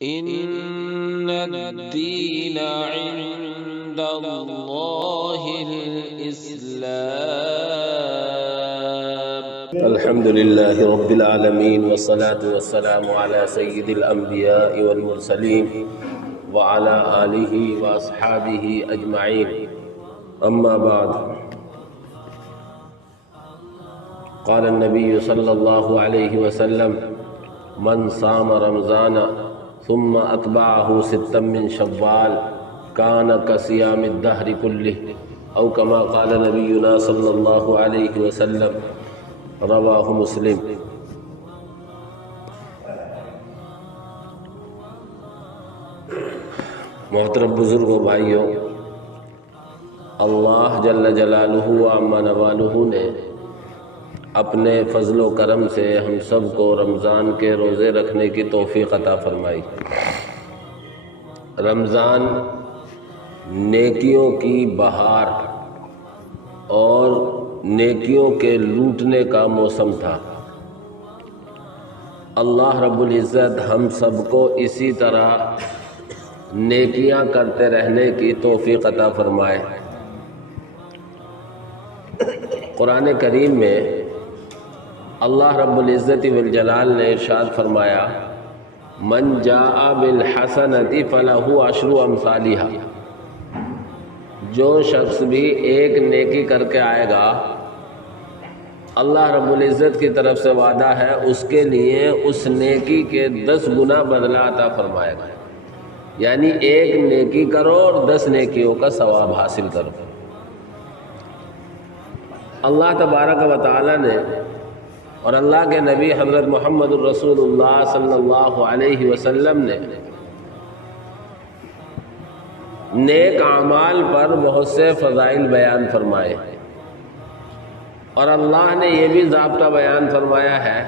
إن الدين عند الله الإسلام. الحمد لله رب العالمين والصلاة والسلام على سيد الأنبياء والمرسلين وعلى آله وأصحابه أجمعين. أما بعد، قال النبي صلى الله عليه وسلم: من صام رمضان ثم أتبعه ستا من شوال كان كصيام الدهر كله، أو كما قال نبينا صلى الله عليه وسلم. رواہ مسلم۔ محترم بزرگوں، بھائیوں، اللہ جل جلالہ و عم نوالہ نے اپنے فضل و کرم سے ہم سب کو رمضان کے روزے رکھنے کی توفیق عطا فرمائی۔ رمضان نیکیوں کی بہار اور نیکیوں کے لوٹنے کا موسم تھا۔ اللہ رب العزت ہم سب کو اسی طرح نیکیاں کرتے رہنے کی توفیق عطا فرمائے۔ قرآن کریم میں اللہ رب العزت والجلال نے ارشاد فرمایا: من جاء بالحسنۃ فلہ عشر امثالھا، جو شخص بھی ایک نیکی کر کے آئے گا، اللہ رب العزت کی طرف سے وعدہ ہے اس کے لیے اس نیکی کے 10 گنا بدلہ عطا فرمائے گا۔ یعنی ایک نیکی کرو اور 10 نیکیوں کا ثواب حاصل کرو۔ اللہ تبارک و تعالی نے اور اللہ کے نبی حضرت محمد الرسول اللہ صلی اللہ علیہ وسلم نے نیک اعمال پر بہت سے فضائل بیان فرمائے، اور اللہ نے یہ بھی ضابطہ بیان فرمایا ہے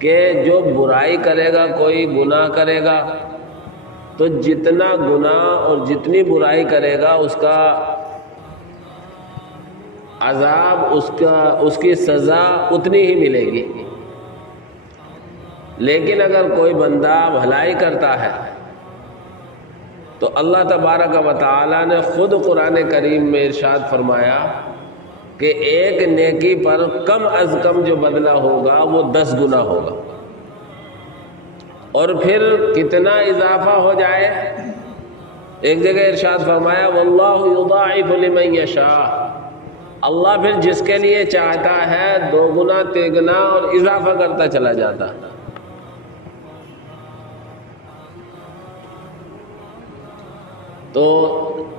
کہ جو برائی کرے گا، کوئی گناہ کرے گا، تو جتنا گناہ اور جتنی برائی کرے گا اس کا عذاب، اس کی سزا اتنی ہی ملے گی۔ لیکن اگر کوئی بندہ بھلائی کرتا ہے تو اللہ تبارک و تعالی نے خود قرآن کریم میں ارشاد فرمایا کہ ایک نیکی پر کم از کم جو بدلہ ہوگا وہ 10 گنا ہوگا، اور پھر کتنا اضافہ ہو جائے۔ ایک جگہ ارشاد فرمایا: واللہ یضاعف لمن یشاء، اللہ پھر جس کے لیے چاہتا ہے 2 گنا، 3 گنا اور اضافہ کرتا چلا جاتا۔ تو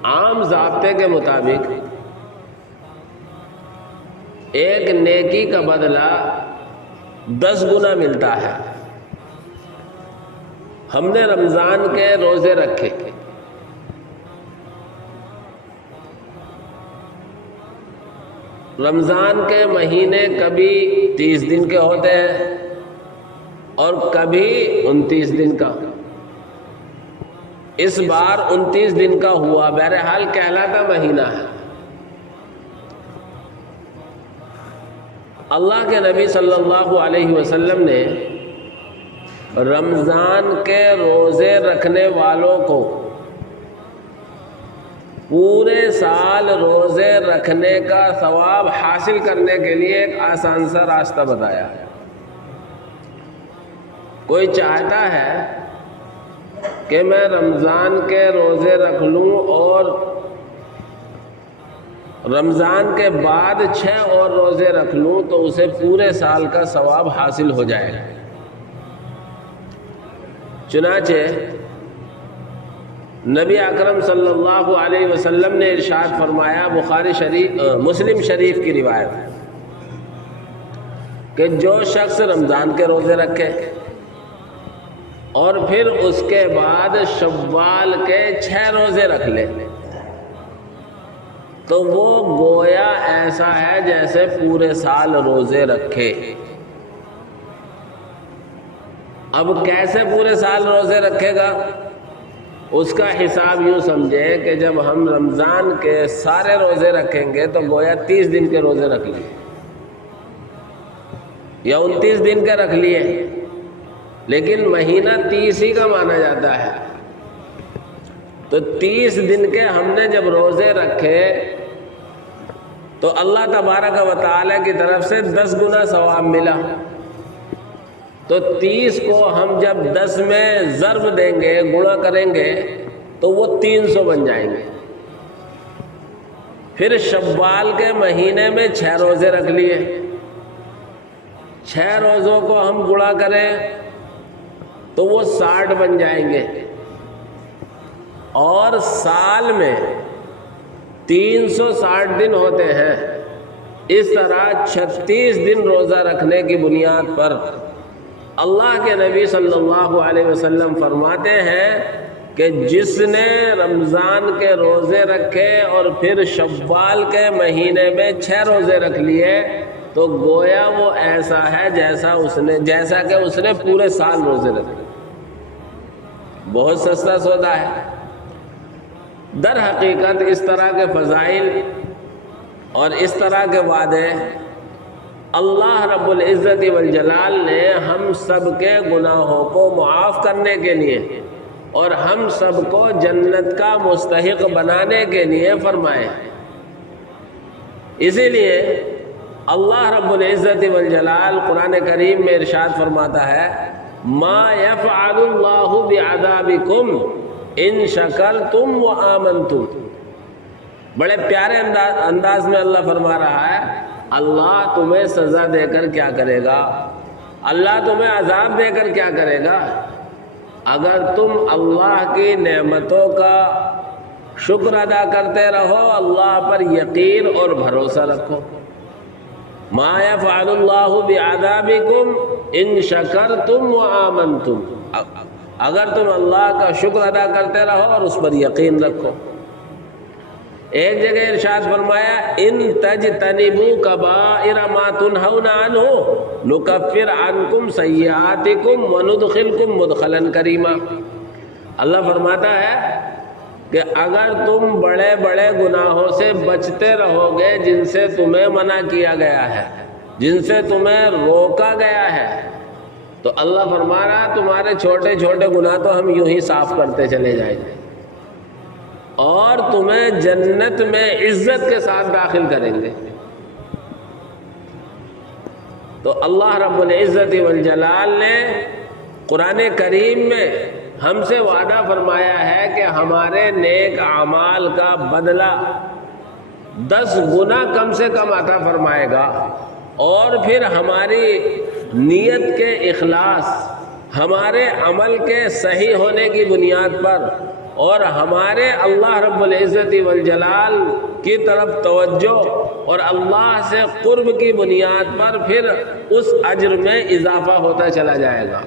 عام ضابطے کے مطابق ایک نیکی کا بدلہ 10 گنا ملتا ہے۔ ہم نے رمضان کے روزے رکھے، رمضان کے مہینے کبھی 30 دن کے ہوتے ہیں اور کبھی 29 دن کا۔ اس بار 29 دن کا ہوا، بہرحال کہلاتا مہینہ ہے۔ اللہ کے نبی صلی اللہ علیہ وسلم نے رمضان کے روزے رکھنے والوں کو پورے سال روزے رکھنے کا ثواب حاصل کرنے کے لیے ایک آسان سا راستہ بتایا۔ کوئی چاہتا ہے کہ میں رمضان کے روزے رکھ لوں اور رمضان کے بعد 6 اور روزے رکھ لوں تو اسے پورے سال کا ثواب حاصل ہو جائے گا۔ چنانچہ نبی اکرم صلی اللہ علیہ وسلم نے ارشاد فرمایا، مسلم شریف کی روایت ہے کہ جو شخص رمضان کے روزے رکھے اور پھر اس کے بعد شوال کے 6 روزے رکھ لے تو وہ گویا ایسا ہے جیسے پورے سال روزے رکھے۔ اب کیسے پورے سال روزے رکھے گا؟ اس کا حساب یوں سمجھے کہ جب ہم رمضان کے سارے روزے رکھیں گے تو گویا 30 دن کے روزے رکھ لیے یا 29 دن کے رکھ لیے، لیکن مہینہ 30 ہی کا مانا جاتا ہے۔ تو 30 دن کے ہم نے جب روزے رکھے تو اللہ تبارک و تعالی کی طرف سے 10 گنا ثواب ملا۔ تو 30 کو ہم جب 10 میں ضرب دیں گے، گنا کریں گے تو وہ 300 بن جائیں گے۔ پھر شوال کے مہینے میں 6 روزے رکھ لیے، 6 روزوں کو ہم گنا کریں تو وہ 60 بن جائیں گے، اور سال میں 360 دن ہوتے ہیں۔ اس طرح 36 دن روزہ رکھنے کی بنیاد پر اللہ کے نبی صلی اللہ علیہ وسلم فرماتے ہیں کہ جس نے رمضان کے روزے رکھے اور پھر شوال کے مہینے میں 6 روزے رکھ لیے تو گویا وہ ایسا ہے جیسا کہ اس نے پورے سال روزے رکھے۔ بہت سستا سودا ہے۔ در حقیقت اس طرح کے فضائل اور اس طرح کے وعدے اللہ رب العزت والجلال نے ہم سب کے گناہوں کو معاف کرنے کے لیے اور ہم سب کو جنت کا مستحق بنانے کے لیے فرمائے۔ اسی لیے اللہ رب العزت والجلال قرآن کریم میں ارشاد فرماتا ہے ما یفعل اللہ بعذابکم ان شکرتم وآمنتم۔ بڑے پیارے انداز میں اللہ فرما رہا ہے اللہ تمہیں سزا دے کر کیا کرے گا، اللہ تمہیں عذاب دے کر کیا کرے گا اگر تم اللہ کی نعمتوں کا شکر ادا کرتے رہو، اللہ پر یقین اور بھروسہ رکھو۔ ما یفعل اللہ بعذابکم ان شکرتم وآمنتم، اگر تم اللہ کا شکر ادا کرتے رہو اور اس پر یقین رکھو۔ ایک جگہ ارشاد فرمایا ان تجتنبوا کبائر ما تنہون عنہ نکفر عنکم سیئاتکم وندخلکم مدخلا کریما۔ اللہ فرماتا ہے کہ اگر تم بڑے بڑے گناہوں سے بچتے رہو گے جن سے تمہیں منع کیا گیا ہے، جن سے تمہیں روکا گیا ہے، تو اللہ فرما رہا تمہارے چھوٹے چھوٹے گناہ تو ہم یوں ہی صاف کرتے چلے جائیں گے اور تمہیں جنت میں عزت کے ساتھ داخل کریں گے۔ تو اللہ رب العزت والجلال نے قرآن کریم میں ہم سے وعدہ فرمایا ہے کہ ہمارے نیک اعمال کا بدلہ 10 گنا کم سے کم عطا فرمائے گا، اور پھر ہماری نیت کے اخلاص، ہمارے عمل کے صحیح ہونے کی بنیاد پر اور ہمارے اللہ رب العزت والجلال کی طرف توجہ اور اللہ سے قرب کی بنیاد پر پھر اس اجر میں اضافہ ہوتا چلا جائے گا۔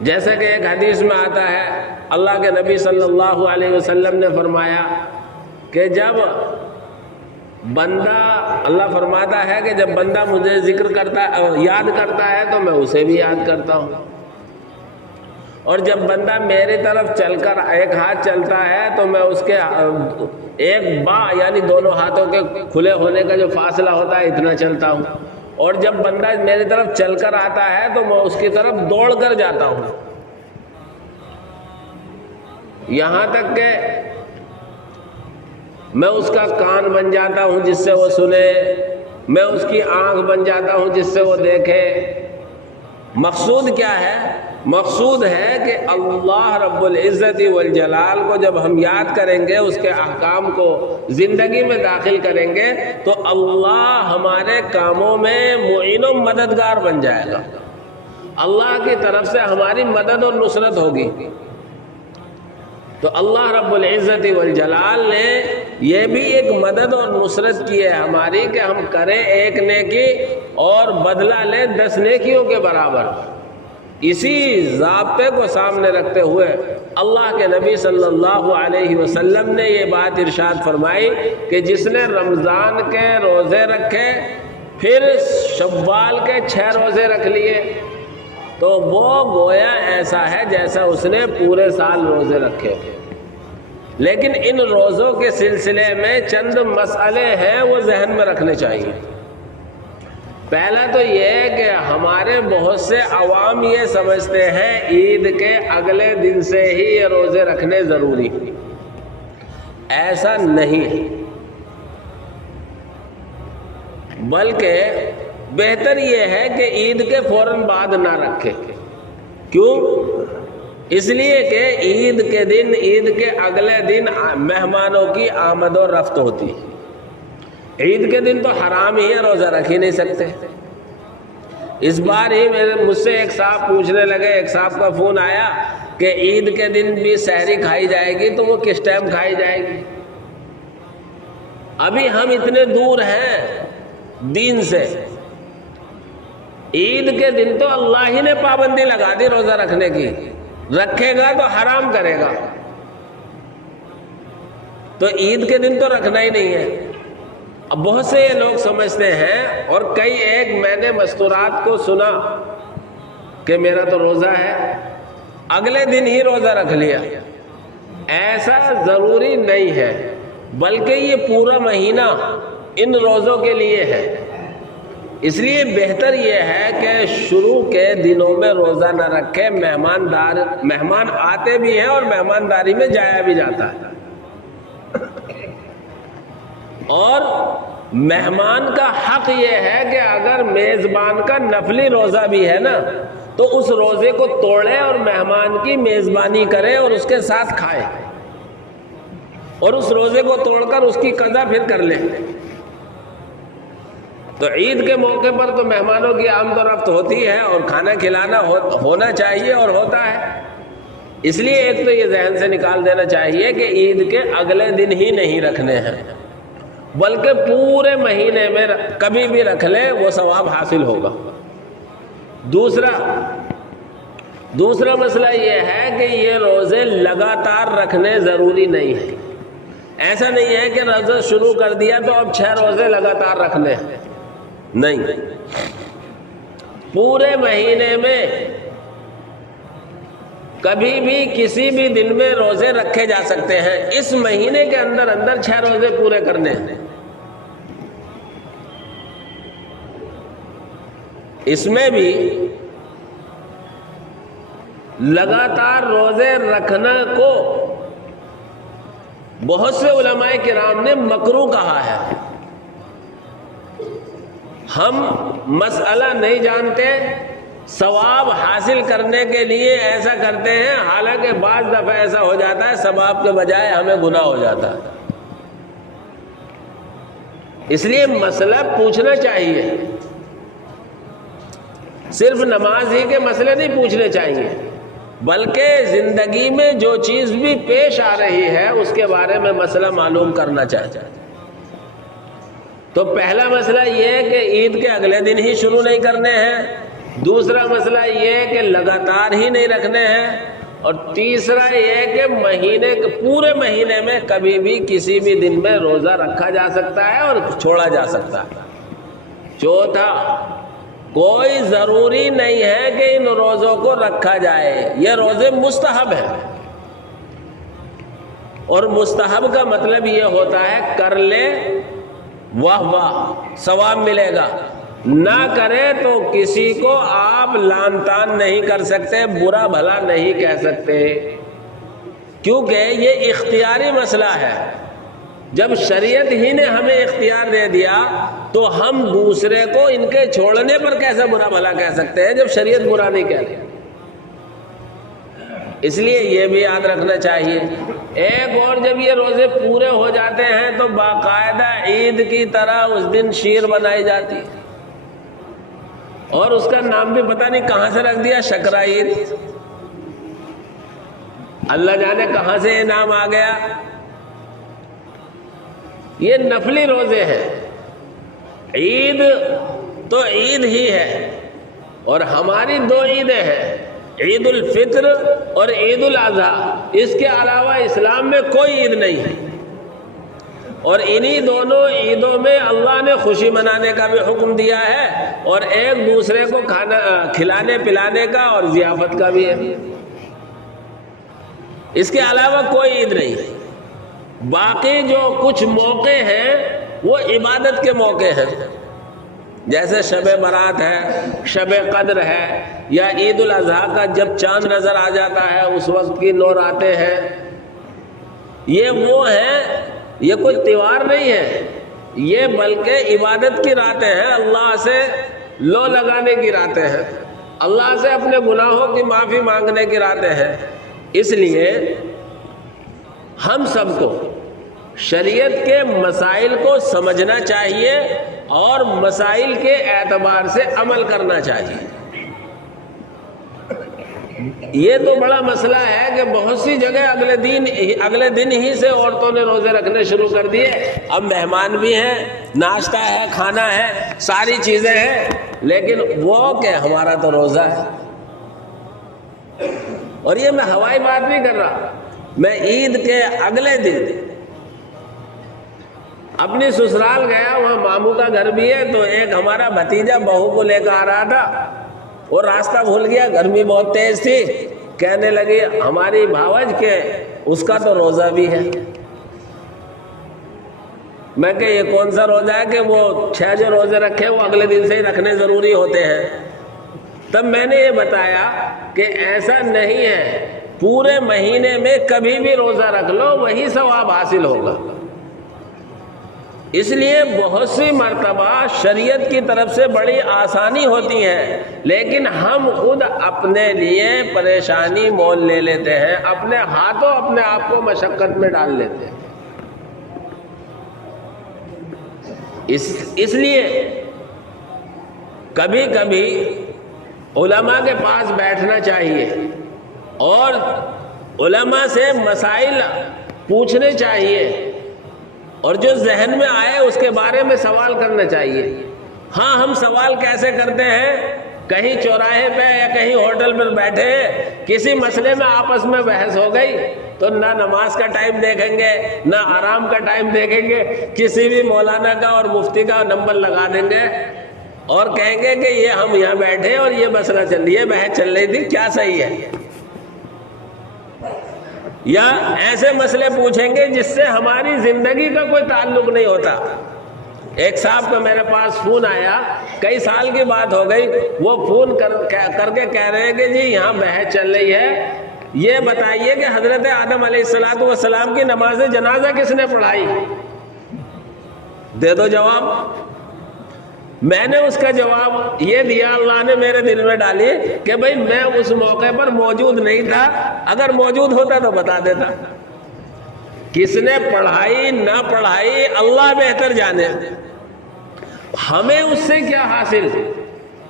جیسا کہ ایک حدیث میں آتا ہے اللہ کے نبی صلی اللہ علیہ وسلم نے فرمایا کہ جب بندہ، اللہ فرماتا ہے کہ جب بندہ مجھے یاد کرتا ہے تو میں اسے بھی یاد کرتا ہوں، اور جب بندہ میری طرف چل کر ایک ہاتھ چلتا ہے تو میں اس کے ایک یعنی دونوں ہاتھوں کے کھلے ہونے کا جو فاصلہ ہوتا ہے اتنا چلتا ہوں، اور جب بندہ میری طرف چل کر آتا ہے تو میں اس کی طرف دوڑ کر جاتا ہوں، یہاں تک کہ میں اس کا کان بن جاتا ہوں جس سے وہ سنے، میں اس کی آنکھ بن جاتا ہوں جس سے وہ دیکھے۔ مقصود کیا ہے؟ مقصود ہے کہ اللہ رب العزت والجلال کو جب ہم یاد کریں گے، اس کے احکام کو زندگی میں داخل کریں گے تو اللہ ہمارے کاموں میں معین و مددگار بن جائے گا، اللہ کی طرف سے ہماری مدد اور نصرت ہوگی۔ تو اللہ رب العزت والجلال نے یہ بھی ایک مدد اور نصرت کی ہے ہماری کہ ہم کریں ایک نیکی اور بدلہ لیں 10 نیکیوں کے برابر۔ اسی ضابطے کو سامنے رکھتے ہوئے اللہ کے نبی صلی اللہ علیہ وسلم نے یہ بات ارشاد فرمائی کہ جس نے رمضان کے روزے رکھے پھر شوال کے 6 روزے رکھ لیے تو وہ گویا ایسا ہے جیسا اس نے پورے سال روزے رکھے۔ لیکن ان روزوں کے سلسلے میں چند مسئلے ہیں وہ ذہن میں رکھنے چاہیے۔ پہلا تو یہ ہے کہ ہمارے بہت سے عوام یہ سمجھتے ہیں عید کے اگلے دن سے ہی یہ روزے رکھنے ضروری ہیں۔ ایسا نہیں ہے، بلکہ بہتر یہ ہے کہ عید کے فوراً بعد نہ رکھے۔ کیوں؟ اس لیے کہ عید کے دن، عید کے اگلے دن مہمانوں کی آمد و رفت ہوتی ہے۔ عید کے دن تو حرام ہی ہے، روزہ رکھ ہی نہیں سکتے۔ اس بار ہی مجھ سے ایک صاحب پوچھنے لگے، ایک صاحب کا فون آیا کہ عید کے دن بھی سحری کھائی جائے گی تو وہ کس ٹائم کھائی جائے گی؟ ابھی ہم اتنے دور ہیں دین سے، عید کے دن تو اللہ ہی نے پابندی لگا دی روزہ رکھنے کی، رکھے گا تو حرام کرے گا، تو عید کے دن تو رکھنا ہی نہیں ہے۔ اب بہت سے یہ لوگ سمجھتے ہیں، اور کئی ایک میں نے مستورات کو سنا کہ میرا تو روزہ ہے، اگلے دن ہی روزہ رکھ لیا۔ ایسا ضروری نہیں ہے، بلکہ یہ پورا مہینہ ان روزوں کے لیے ہے۔ اس لیے بہتر یہ ہے کہ شروع کے دنوں میں روزہ نہ رکھے، مہمان آتے بھی ہیں اور مہمانداری میں جایا بھی جاتا ہے، اور مہمان کا حق یہ ہے کہ اگر میزبان کا نفلی روزہ بھی ہے نا تو اس روزے کو توڑے اور مہمان کی میزبانی کرے اور اس کے ساتھ کھائے، اور اس روزے کو توڑ کر اس کی قضا پھر کر لے۔ تو عید کے موقع پر تو مہمانوں کی آمد و رفت ہوتی ہے اور کھانا کھلانا ہونا چاہیے اور ہوتا ہے۔ اس لیے ایک تو یہ ذہن سے نکال دینا چاہیے کہ عید کے اگلے دن ہی نہیں رکھنے ہیں، بلکہ پورے مہینے میں کبھی بھی رکھ لے وہ ثواب حاصل ہوگا۔ دوسرا مسئلہ یہ ہے کہ یہ روزے لگاتار رکھنے ضروری نہیں ہے۔ ایسا نہیں ہے کہ روزہ شروع کر دیا تو اب 6 روزے لگاتار رکھنے ہیں، نہیں، پورے مہینے میں کبھی بھی کسی بھی دن میں روزے رکھے جا سکتے ہیں۔ اس مہینے کے اندر 6 روزے پورے کرنے ہیں۔ اس میں بھی لگاتار روزے رکھنا کو بہت سے علماء کرام نے مکروہ کہا ہے۔ ہم مسئلہ نہیں جانتے، ثواب حاصل کرنے کے لیے ایسا کرتے ہیں، حالانکہ بعض دفعہ ایسا ہو جاتا ہے ثواب کے بجائے ہمیں گناہ ہو جاتا ہے۔ اس لیے مسئلہ پوچھنا چاہیے، صرف نماز ہی کے مسئلے نہیں پوچھنے چاہیے، بلکہ زندگی میں جو چیز بھی پیش آ رہی ہے اس کے بارے میں مسئلہ معلوم کرنا چاہیے۔ تو پہلا مسئلہ یہ ہے کہ عید کے اگلے دن ہی شروع نہیں کرنے ہیں، دوسرا مسئلہ یہ ہے کہ لگاتار ہی نہیں رکھنے ہیں، اور تیسرا یہ ہے کہ پورے مہینے میں کبھی بھی کسی بھی دن میں روزہ رکھا جا سکتا ہے اور چھوڑا جا سکتا ہے۔ چوتھا، کوئی ضروری نہیں ہے کہ ان روزوں کو رکھا جائے، یہ روزے مستحب ہیں، اور مستحب کا مطلب یہ ہوتا ہے کر لے واہ واہ ثواب ملے گا، نہ کرے تو کسی کو آپ لان تان نہیں کر سکتے، برا بھلا نہیں کہہ سکتے، کیونکہ یہ اختیاری مسئلہ ہے۔ جب شریعت ہی نے ہمیں اختیار دے دیا تو ہم دوسرے کو ان کے چھوڑنے پر کیسا برا بھلا کہہ سکتے ہیں جب شریعت برا نہیں کہہ رہی؟ اس لیے یہ بھی یاد رکھنا چاہیے۔ ایک اور، جب یہ روزے پورے ہو جاتے ہیں تو باقاعدہ عید کی طرح اس دن شیر بنائی جاتی، اور اس کا نام بھی پتہ نہیں کہاں سے رکھ دیا، شکرا عید، اللہ جانے کہاں سے یہ نام آ گیا۔ یہ نفلی روزے ہیں، عید تو عید ہی ہے، اور ہماری 2 عیدیں ہیں، عید الفطر اور عید الاضحیٰ، اس کے علاوہ اسلام میں کوئی عید نہیں ہے، اور انہی دونوں عیدوں میں اللہ نے خوشی منانے کا بھی حکم دیا ہے، اور ایک دوسرے کو کھلانے پلانے کا اور ضیافت کا بھی ہے۔ اس کے علاوہ کوئی عید نہیں ہے۔ باقی جو کچھ موقع ہیں وہ عبادت کے موقع ہیں، جیسے شب برات ہے، شب قدر ہے، یا عید الاضحیٰ کا جب چاند نظر آ جاتا ہے اس وقت کی 9 راتیں ہیں، یہ وہ ہیں، یہ کوئی تیوہار نہیں ہے، یہ بلکہ عبادت کی راتیں ہیں، اللہ سے لو لگانے کی راتیں ہیں، اللہ سے اپنے گناہوں کی معافی مانگنے کی راتیں ہیں۔ اس لیے ہم سب کو شریعت کے مسائل کو سمجھنا چاہیے اور مسائل کے اعتبار سے عمل کرنا چاہیے۔ یہ تو بڑا مسئلہ ہے کہ بہت سی جگہ اگلے دن ہی سے عورتوں نے روزے رکھنے شروع کر دیے، اب مہمان بھی ہیں، ناشتہ ہے، کھانا ہے، ساری چیزیں ہیں، لیکن وہ کہ ہمارا تو روزہ ہے۔ اور یہ میں ہوائی بات نہیں کر رہا، میں عید کے اگلے دن اپنی سسرال گیا، وہاں ماموں کا گھر بھی ہے، تو ایک ہمارا بھتیجا بہو کو لے کر آ رہا تھا، وہ راستہ بھول گیا، گرمی بہت تیز تھی، کہنے لگی ہماری بھاوج کے اس کا تو روزہ بھی ہے۔ میں کہ یہ کون سا روزہ ہے کہ وہ 6 جو روزے رکھے وہ اگلے دن سے ہی رکھنے ضروری ہوتے ہیں؟ تب میں نے یہ بتایا کہ ایسا نہیں ہے، پورے مہینے میں کبھی بھی روزہ رکھ لو وہی ثواب حاصل ہوگا۔ اس لیے بہت سی مرتبہ شریعت کی طرف سے بڑی آسانی ہوتی ہے، لیکن ہم خود اپنے لیے پریشانی مول لے لیتے ہیں، اپنے ہاتھوں اپنے آپ کو مشقت میں ڈال لیتے ہیں۔ اس لیے کبھی کبھی علماء کے پاس بیٹھنا چاہیے اور علماء سے مسائل پوچھنے چاہیے، اور جو ذہن میں آئے اس کے بارے میں سوال کرنا چاہیے۔ ہاں، ہم سوال کیسے کرتے ہیں؟ کہیں چوراہے پہ یا کہیں ہوٹل پر بیٹھے کسی مسئلے میں آپس میں بحث ہو گئی تو نہ نماز کا ٹائم دیکھیں گے نہ آرام کا ٹائم دیکھیں گے، کسی بھی مولانا کا اور مفتی کا نمبر لگا دیں گے اور کہیں گے کہ یہ ہم یہاں بیٹھے اور یہ مسئلہ چل رہی ہے، بحث چل رہی تھی، کیا صحیح ہے؟ یا ایسے مسئلے پوچھیں گے جس سے ہماری زندگی کا کوئی تعلق نہیں ہوتا۔ ایک صاحب کا میرے پاس فون آیا، کئی سال کی بات ہو گئی، وہ فون کر کے کہہ رہے ہیں کہ جی یہاں بحث چل رہی ہے، یہ بتائیے کہ حضرت آدم علیہ السلام کی نماز جنازہ کس نے پڑھائی؟ دے دو جواب۔ میں نے اس کا جواب یہ دیا، اللہ نے میرے دل میں ڈالی کہ بھئی میں اس موقع پر موجود نہیں تھا، اگر موجود ہوتا تو بتا دیتا۔ کس نے پڑھائی نہ پڑھائی اللہ بہتر جانے، ہمیں اس سے کیا حاصل؟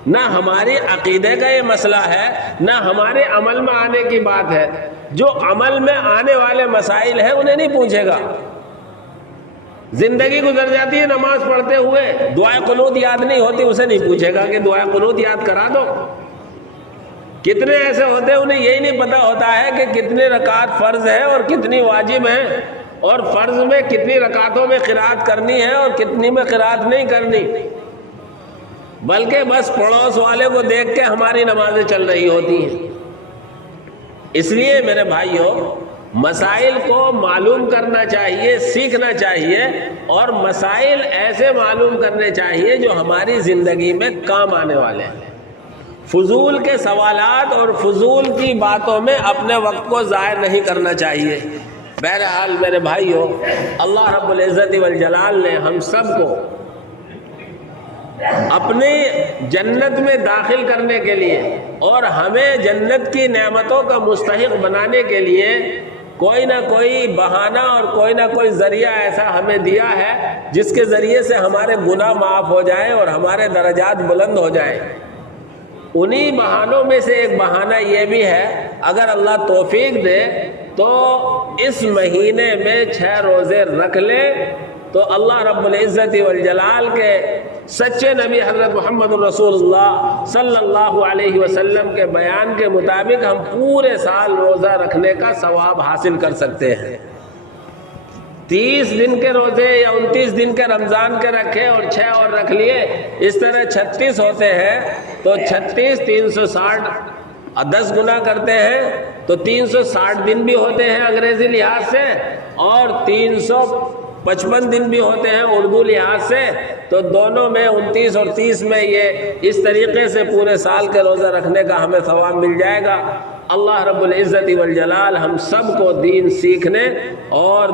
نہ ہماری عقیدے کا یہ مسئلہ ہے، نہ ہمارے عمل میں آنے کی بات ہے۔ جو عمل میں آنے والے مسائل ہیں انہیں نہیں پوچھے گا۔ زندگی گزر جاتی ہے نماز پڑھتے ہوئے، دعائے قنوت یاد نہیں ہوتی، اسے نہیں پوچھے گا کہ دعائے قنوت یاد کرا دو۔ کتنے ایسے ہوتے ہیں انہیں یہی نہیں پتا ہوتا ہے کہ کتنی رکعت فرض ہے اور کتنی واجب ہے، اور فرض میں کتنی رکعتوں میں قرات کرنی ہے اور کتنی میں قرات نہیں کرنی، بلکہ بس پڑوس والے کو دیکھ کے ہماری نمازیں چل رہی ہوتی ہیں۔ اس لیے میرے بھائیوں، مسائل کو معلوم کرنا چاہیے، سیکھنا چاہیے، اور مسائل ایسے معلوم کرنے چاہیے جو ہماری زندگی میں کام آنے والے ہیں۔ فضول کے سوالات اور فضول کی باتوں میں اپنے وقت کو ضائع نہیں کرنا چاہیے۔ بہرحال میرے بھائیوں، اللہ رب العزت والجلال نے ہم سب کو اپنی جنت میں داخل کرنے کے لیے اور ہمیں جنت کی نعمتوں کا مستحق بنانے کے لیے کوئی نہ کوئی بہانہ اور کوئی نہ کوئی ذریعہ ایسا ہمیں دیا ہے جس کے ذریعے سے ہمارے گناہ معاف ہو جائیں اور ہمارے درجات بلند ہو جائیں۔ انہی بہانوں میں سے ایک بہانہ یہ بھی ہے، اگر اللہ توفیق دے تو اس مہینے میں 6 روزے رکھ لے تو اللہ رب العزت والجلال کے سچے نبی حضرت محمد الرسول اللہ صلی اللہ علیہ وسلم کے بیان کے مطابق ہم پورے سال روزہ رکھنے کا ثواب حاصل کر سکتے ہیں۔ 30 دن کے روزے یا 29 دن کے رمضان کے رکھے اور 6 اور رکھ لیے، اس طرح 36 ہوتے ہیں، تو 36 360 10 گنا کرتے ہیں تو 360 دن بھی ہوتے ہیں انگریزی لحاظ سے، اور 55 دن بھی ہوتے ہیں اردو لحاظ سے، تو دونوں میں 29 اور 30 میں یہ اس طریقے سے پورے سال کے روزہ رکھنے کا ہمیں ثواب مل جائے گا۔ اللہ رب العزت والجلال ہم سب کو دین سیکھنے اور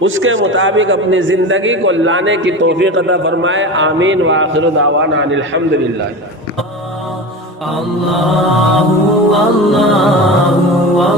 اس کے مطابق اپنی زندگی کو لانے کی توفیق عطا فرمائے، آمین۔ وآخر دعوانا ان الحمدللہ۔ اللہ اللہ